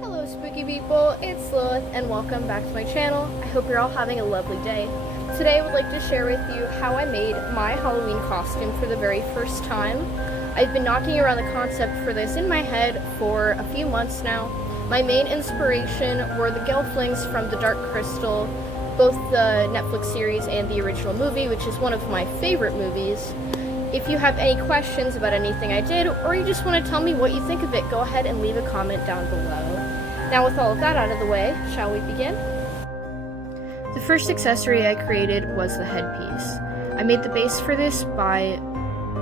Hello spooky people, it's Lilith and welcome back to my channel. I hope you're all having a lovely day. Today I would like to share with you how I made my Halloween costume for the very first time. I've been knocking around the concept for this in my head for a few months now. My main inspiration were the gelflings from The Dark Crystal, both the Netflix series and the original movie, which is one of my favorite movies. If you have any questions about anything I did, or you just want to tell me what you think of it, go ahead and leave a comment down below. Now with all of that out of the way, shall we begin? The first accessory I created was the headpiece. I made the base for this by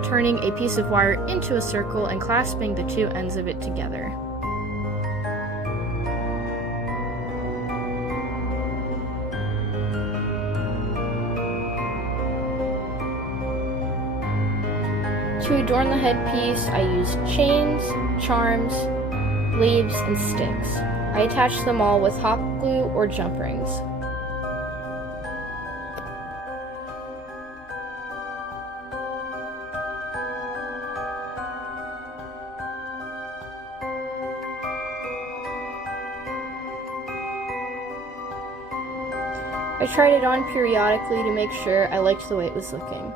turning a piece of wire into a circle and clasping the two ends of it together. To adorn the headpiece, I used chains, charms, leaves, and sticks. I attached them all with hot glue or jump rings. I tried it on periodically to make sure I liked the way it was looking.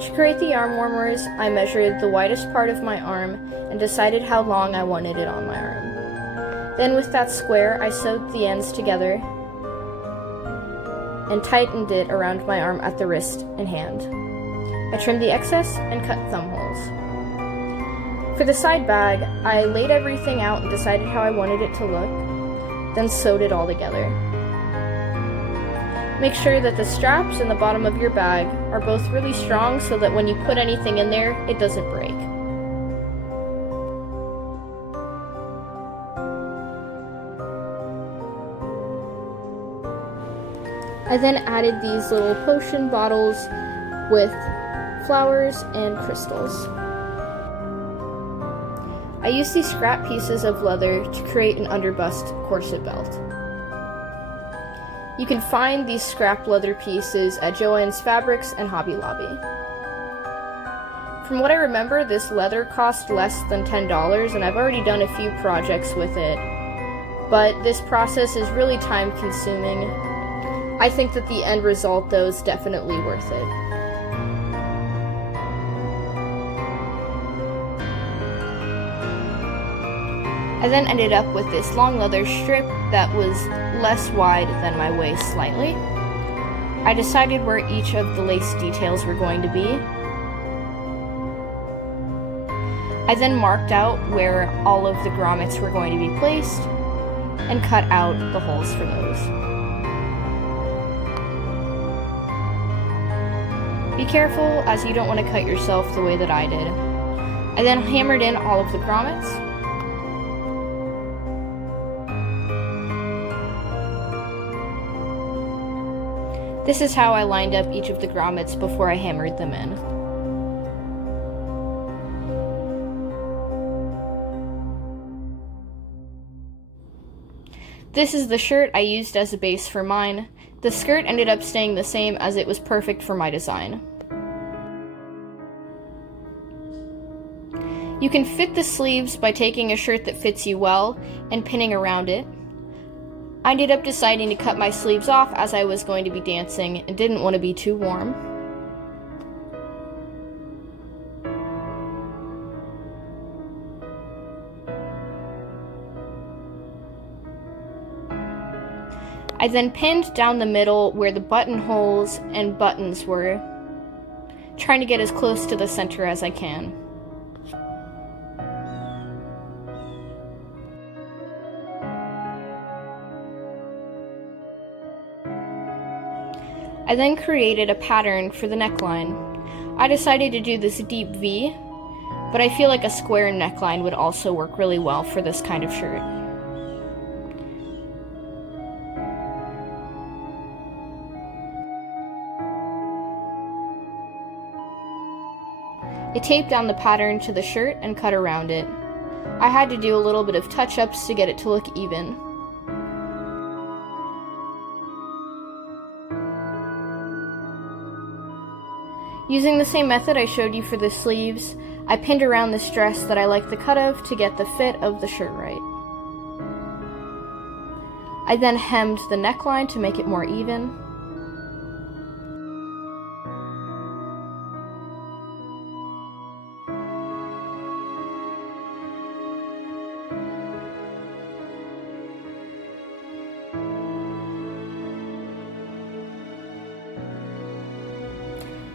To create the arm warmers, I measured the widest part of my arm and decided how long I wanted it on my arm. Then with that square, I sewed the ends together and tightened it around my arm at the wrist and hand. I trimmed the excess and cut thumb holes. For the side bag, I laid everything out and decided how I wanted it to look, then sewed it all together. Make sure that the straps and the bottom of your bag are both really strong so that when you put anything in there, it doesn't break. I then added these little potion bottles with flowers and crystals. I used these scrap pieces of leather to create an underbust corset belt. You can find these scrap leather pieces at Joann's Fabrics and Hobby Lobby. From what I remember, this leather cost less than $10, and I've already done a few projects with it, but this process is really time consuming. I think that the end result, though, is definitely worth it. I then ended up with this long leather strip that was less wide than my waist slightly. I decided where each of the lace details were going to be. I then marked out where all of the grommets were going to be placed and cut out the holes for those. Be careful, as you don't want to cut yourself the way that I did. I then hammered in all of the grommets. This is how I lined up each of the grommets before I hammered them in. This is the shirt I used as a base for mine. The skirt ended up staying the same as it was perfect for my design. You can fit the sleeves by taking a shirt that fits you well and pinning around it. I ended up deciding to cut my sleeves off as I was going to be dancing and didn't want to be too warm. I then pinned down the middle where the buttonholes and buttons were, trying to get as close to the center as I can. I then created a pattern for the neckline. I decided to do this deep V, but I feel like a square neckline would also work really well for this kind of shirt. I taped down the pattern to the shirt and cut around it. I had to do a little bit of touch-ups to get it to look even. Using the same method I showed you for the sleeves, I pinned around this dress that I like the cut of to get the fit of the shirt right. I then hemmed the neckline to make it more even.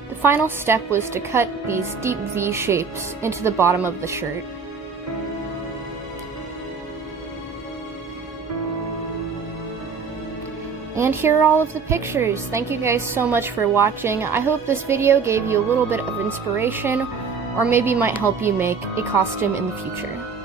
The final step was to cut these deep V shapes into the bottom of the shirt. And here are all of the pictures. Thank you guys so much for watching. I hope this video gave you a little bit of inspiration, or maybe might help you make a costume in the future.